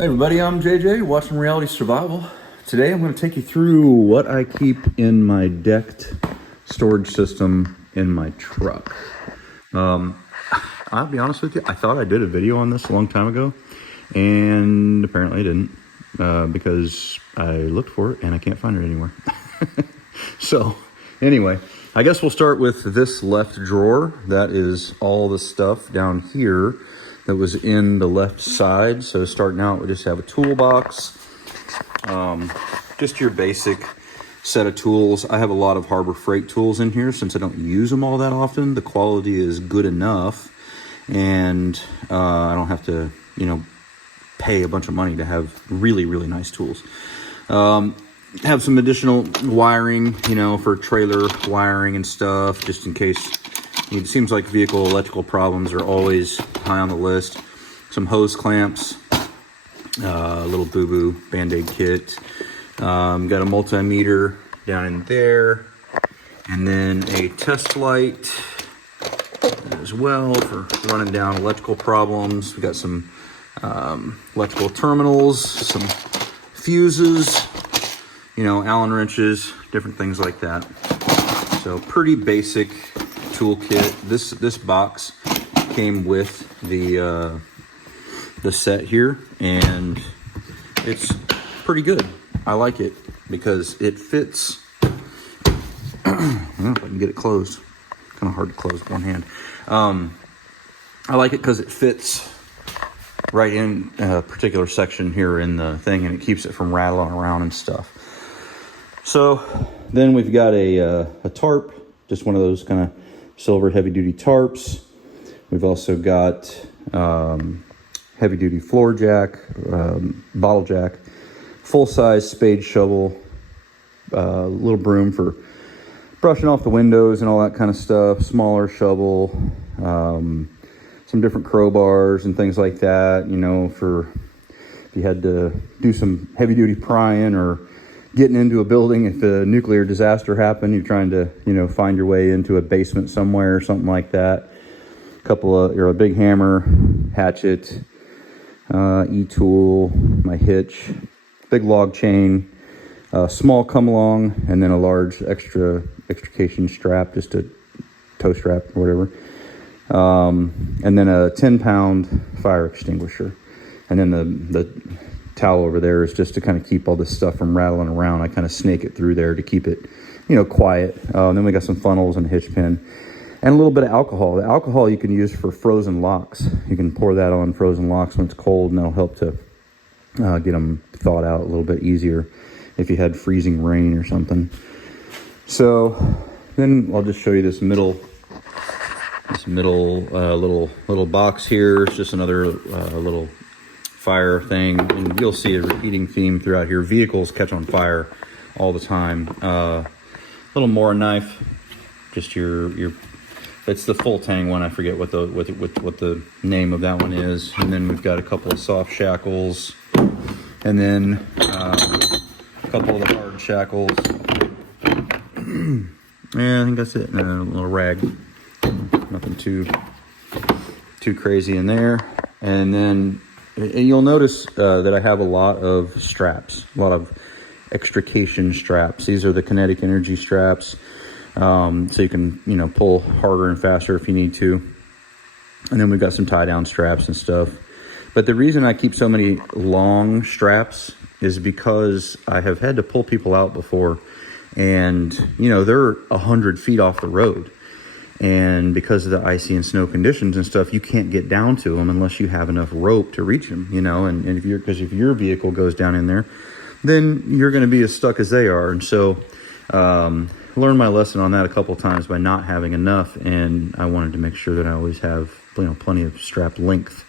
Hey everybody, I'm JJ, you're watching Reality Survival. Today I'm going to take you through what I keep in my decked storage system in my truck. I'll be honest with you, I thought I did a video on this a long time ago, and apparently I didn't, because I looked for it and I can't find it anywhere. So anyway, I guess we'll start with this left drawer. That is all the stuff down here that was in the left side. So starting out, we just have a toolbox, just your basic set of tools. I have a lot of Harbor Freight tools in here since I don't use them all that often. The quality is good enough, and I don't have to, pay a bunch of money to have really, really nice tools. Have some additional wiring, for trailer wiring and stuff, just in case. It seems like vehicle electrical problems are always high on the list. Some hose clamps, a little boo-boo Band-Aid kit. Got a multimeter down in there, and then a test light as well for running down electrical problems. We got some electrical terminals, some fuses, Allen wrenches, different things like that. So pretty basic toolkit. This box came with the set here, and it's pretty good. I like it because it fits. I don't know if I can get it closed. Kind of hard to close with one hand. I like it because it fits right in a particular section here in the thing, and it keeps it from rattling around and stuff. So then we've got a tarp, just one of those kind of silver heavy-duty tarps. We've also got heavy-duty floor jack, bottle jack, full-size spade shovel, little broom for brushing off the windows and all that kind of stuff, smaller shovel, some different crowbars and things like that, for if you had to do some heavy-duty prying or getting into a building. If a nuclear disaster happened, you're trying to, find your way into a basement somewhere or something like that. A big hammer, hatchet, e-tool, my hitch, big log chain, small come along, and then a large extrication strap, just a tow strap or whatever. And then a 10-pound fire extinguisher. And then the towel over there is just to kind of keep all this stuff from rattling around. I kind of snake it through there to keep it, quiet. And then we got some funnels and a hitch pin and a little bit of alcohol. The alcohol you can use for frozen locks. You can pour that on frozen locks when it's cold, and that'll help to get them thawed out a little bit easier if you had freezing rain or something. So then I'll just show you this middle little box here. It's just another little fire thing, and you'll see a repeating theme throughout here. Vehicles catch on fire all the time. Little more knife, just your it's the full tang one. I forget what the name of that one is. And then we've got a couple of soft shackles, and then a couple of the hard shackles. Yeah, I think that's it. And a little rag, nothing too crazy in there. And then you'll notice that I have a lot of straps, a lot of extrication straps. These are the kinetic energy straps, so you can pull harder and faster if you need to. And then we've got some tie down straps and stuff. But the reason I keep so many long straps is because I have had to pull people out before, and they're 100 feet off the road. And because of the icy and snow conditions and stuff, you can't get down to them unless you have enough rope to reach them, and if your vehicle goes down in there, then you're going to be as stuck as they are. And so, learned my lesson on that a couple of times by not having enough. And I wanted to make sure that I always have, plenty of strap length.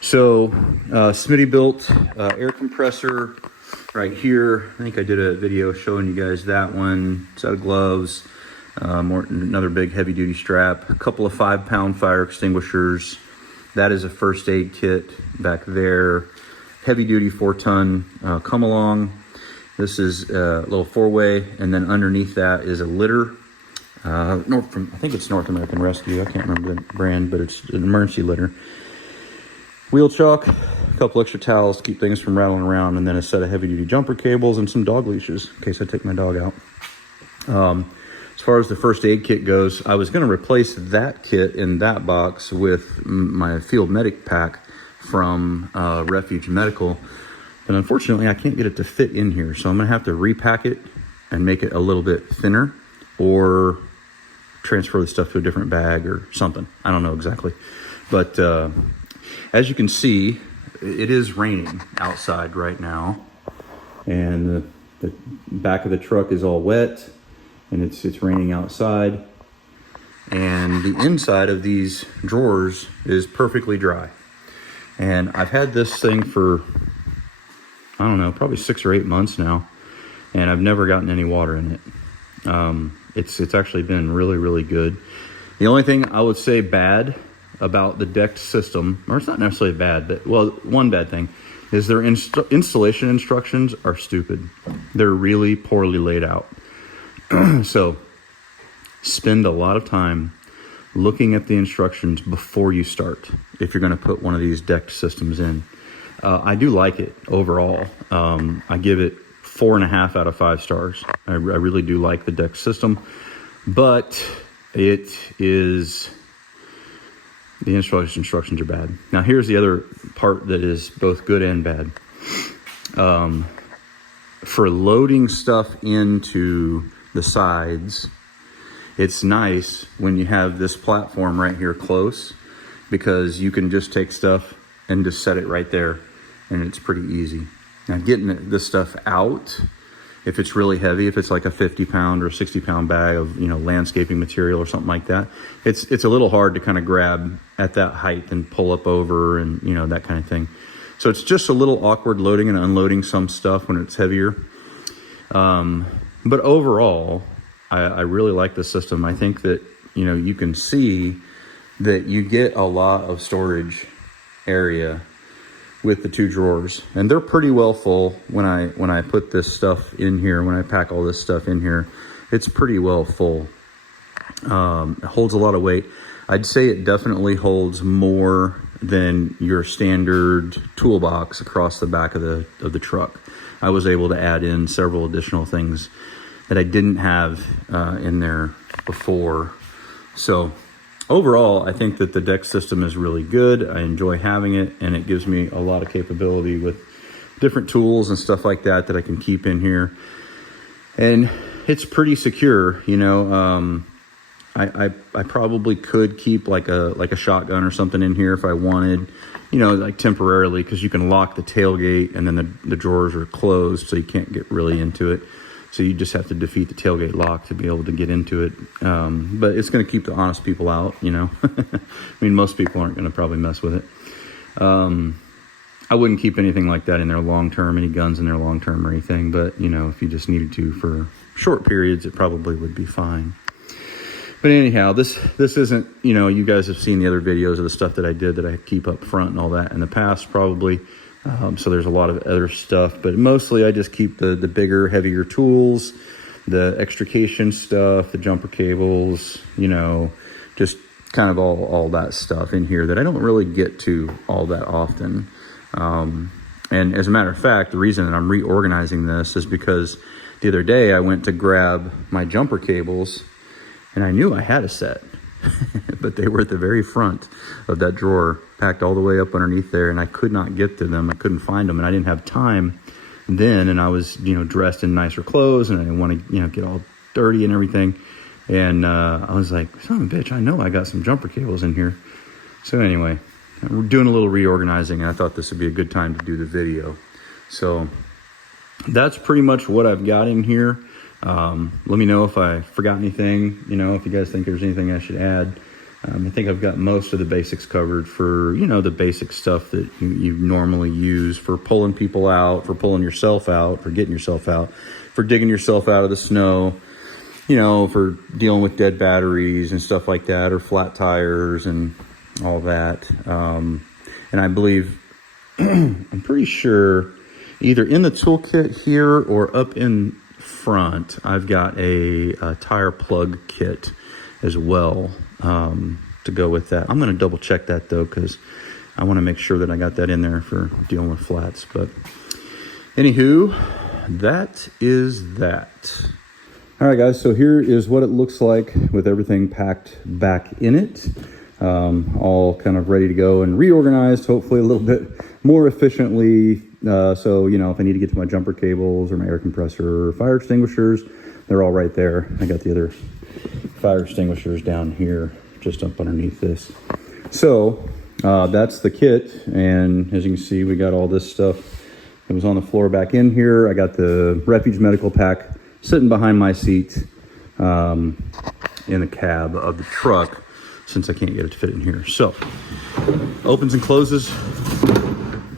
So, Smitty built, air compressor right here. I think I did a video showing you guys that one. Set of gloves. Another big heavy-duty strap, a couple of 5-pound fire extinguishers. That is a first aid kit back there. Heavy-duty 4-ton come along. This is a little 4-way, and then underneath that is a litter. I think it's North American Rescue. I can't remember the brand, but it's an emergency litter. wheel chalk, a couple extra towels to keep things from rattling around, and then a set of heavy-duty jumper cables and some dog leashes in case I take my dog out. As far as the first aid kit goes, I was going to replace that kit in that box with my field medic pack from Refuge Medical, but unfortunately I can't get it to fit in here, so I'm going to have to repack it and make it a little bit thinner, or transfer the stuff to a different bag or something. I don't know exactly, but as you can see, it is raining outside right now, and the back of the truck is all wet, and it's raining outside, and the inside of these drawers is perfectly dry. And I've had this thing for, I don't know, probably 6 or 8 months now, and I've never gotten any water in it. It's actually been really, really good. The only thing I would say bad about the decked system, or it's not necessarily bad, but, well, one bad thing is their installation instructions are stupid. They're really poorly laid out. So spend a lot of time looking at the instructions before you start if you're going to put one of these decked systems in. I do like it overall. I give it 4.5 out of 5 stars. I really do like the decked system, but it is, the installation instructions are bad. Now here's the other part that is both good and bad. For loading stuff into the sides, it's nice when you have this platform right here close, because you can just take stuff and just set it right there, and it's pretty easy. Now getting this stuff out, if it's really heavy, if it's like a 50-pound or 60-pound bag of, you know, landscaping material or something like that, it's a little hard to kind of grab at that height and pull up over, and, you know, that kind of thing. So it's just a little awkward loading and unloading some stuff when it's heavier. But overall, I really like the system. I think that, you know, you can see that you get a lot of storage area with the 2 drawers, and they're pretty well full. When I put this stuff in here, when I pack all this stuff in here, it's pretty well full. It holds a lot of weight. I'd say it definitely holds more than your standard toolbox across the back of the truck. I was able to add in several additional things that I didn't have in there before. So overall, I think that the deck system is really good. I enjoy having it, and it gives me a lot of capability with different tools and stuff like that that I can keep in here. And it's pretty secure, you know. I probably could keep like a shotgun or something in here if I wanted, you know, like temporarily, because you can lock the tailgate, and then the drawers are closed, so you can't get really into it. So you just have to defeat the tailgate lock to be able to get into it. But it's going to keep the honest people out, you know. I mean, most people aren't going to probably mess with it. I wouldn't keep anything like that in there long term, any guns in there long term or anything. But, you know, if you just needed to for short periods, it probably would be fine. But anyhow, this isn't, you know, you guys have seen the other videos of the stuff that I did that I keep up front and all that in the past probably. So there's a lot of other stuff, but mostly I just keep the bigger, heavier tools, the extrication stuff, the jumper cables, you know, just kind of all that stuff in here that I don't really get to all that often. And as a matter of fact, the reason that I'm reorganizing this is because the other day I went to grab my jumper cables, and I knew I had a set, but they were at the very front of that drawer, packed all the way up underneath there, and I could not get to them. I couldn't find them, and I didn't have time then, and I was, you know, dressed in nicer clothes, and I didn't want to, you know, get all dirty and everything. And I was like, son of a bitch, I know I got some jumper cables in here. So anyway, we're doing a little reorganizing, and I thought this would be a good time to do the video. So that's pretty much what I've got in here. Let me know if I forgot anything, you know, if you guys think there's anything I should add. I think I've got most of the basics covered for, you know, the basic stuff that you normally use for pulling people out, for pulling yourself out, for getting yourself out, for digging yourself out of the snow, you know, for dealing with dead batteries and stuff like that, or flat tires and all that. And I believe, I'm pretty sure either in the toolkit here or up in front, I've got a tire plug kit as well to go with that. I'm going to double check that though, because I want to make sure that I got that in there for dealing with flats. But anywho, that is that. All right, guys, so here is what it looks like with everything packed back in it. All kind of ready to go and reorganized, hopefully a little bit more efficiently. So, you know, if I need to get to my jumper cables or my air compressor or fire extinguishers, they're all right there. I got the other fire extinguishers down here, just up underneath this. So that's the kit. And as you can see, we got all this stuff that was on the floor back in here. I got the Refuge medical pack sitting behind my seat in the cab of the truck, since I can't get it to fit in here. So opens and closes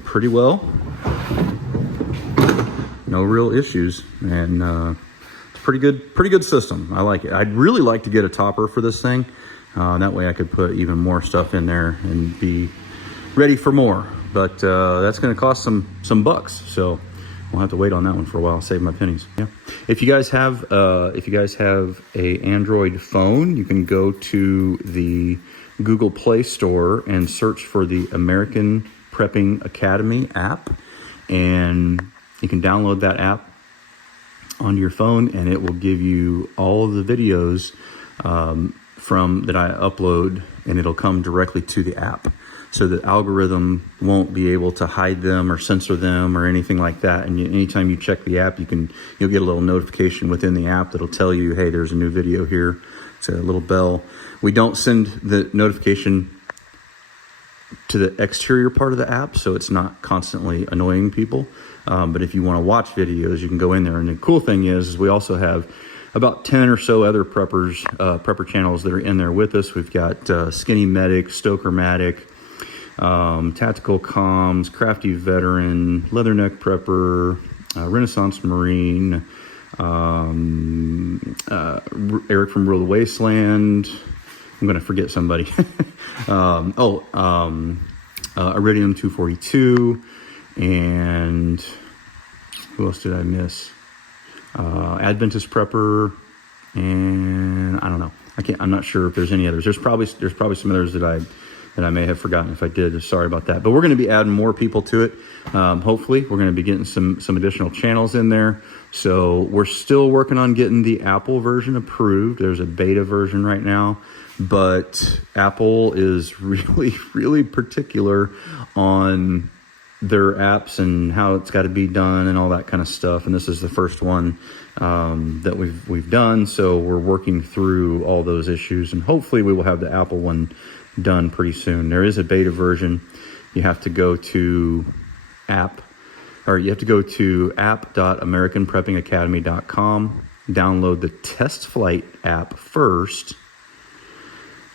pretty well. No real issues, and it's pretty good system. I like it. I'd really like to get a topper for this thing. That way I could put even more stuff in there and be ready for more. But that's going to cost some bucks. So we'll have to wait on that one for a while. Save my pennies. Yeah. If you guys have a Android phone, you can go to the Google Play Store and search for the American Prepping Academy app, and you can download that app onto your phone, and it will give you all of the videos from that I upload, and it'll come directly to the app. So the algorithm won't be able to hide them or censor them or anything like that. And anytime you check the app, you'll get a little notification within the app that'll tell you, hey, there's a new video here. It's a little bell. We don't send the notification to the exterior part of the app, so it's not constantly annoying people. But if you want to watch videos, you can go in there. And the cool thing is we also have about 10 or so other prepper channels that are in there with us. We've got Skinny Medic, Stoker-Matic, Tactical Comms, Crafty Veteran, Leatherneck Prepper, Renaissance Marine, Eric from Rule of the Wasteland. I'm going to forget somebody. Iridium 242, and who else did I miss? Adventist Prepper, and I don't know. I'm not sure if there's any others. There's probably some others that I may have forgotten. If I did, sorry about that. But we're going to be adding more people to it. Hopefully, we're going to be getting some additional channels in there. So we're still working on getting the Apple version approved. There's a beta version right now, but Apple is really, really particular on their apps and how it's got to be done and all that kind of stuff. And this is the first one that we've done. So we're working through all those issues, and hopefully we will have the Apple one done pretty soon. There is a beta version. You have to go to app.americanpreppingacademy.com, download the test flight app first,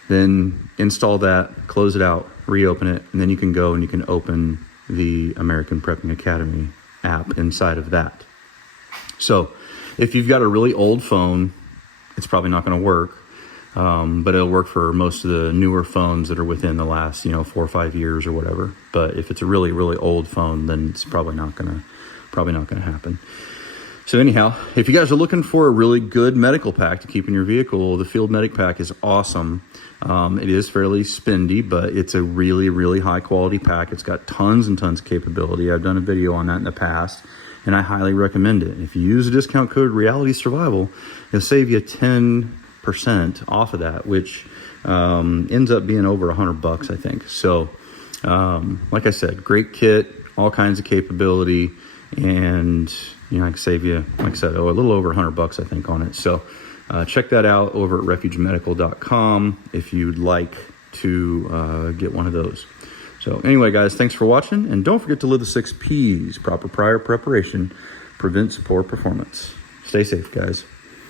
then install that, close it out, reopen it, and then you can go and you can open the American Prepping Academy app inside of that. So if you've got a really old phone, it's probably not going to work. But it'll work for most of the newer phones that are within the last, 4 or 5 years or whatever. But if it's a really, really old phone, then it's probably not gonna happen. So anyhow, if you guys are looking for a really good medical pack to keep in your vehicle, the Field Medic Pack is awesome. It is fairly spendy, but it's a really, really high quality pack. It's got tons and tons of capability. I've done a video on that in the past, and I highly recommend it. If you use the discount code Reality Survival, it'll save you 10% off of that, which ends up being over $100, I think. So like I said, great kit, all kinds of capability, and I can save you, like I said, a little over $100, I think, on it. So check that out over at refugemedical.com if you'd like to get one of those. So anyway, guys, thanks for watching, and don't forget to live the 6 P's. Proper prior preparation prevents poor performance. Stay safe, guys.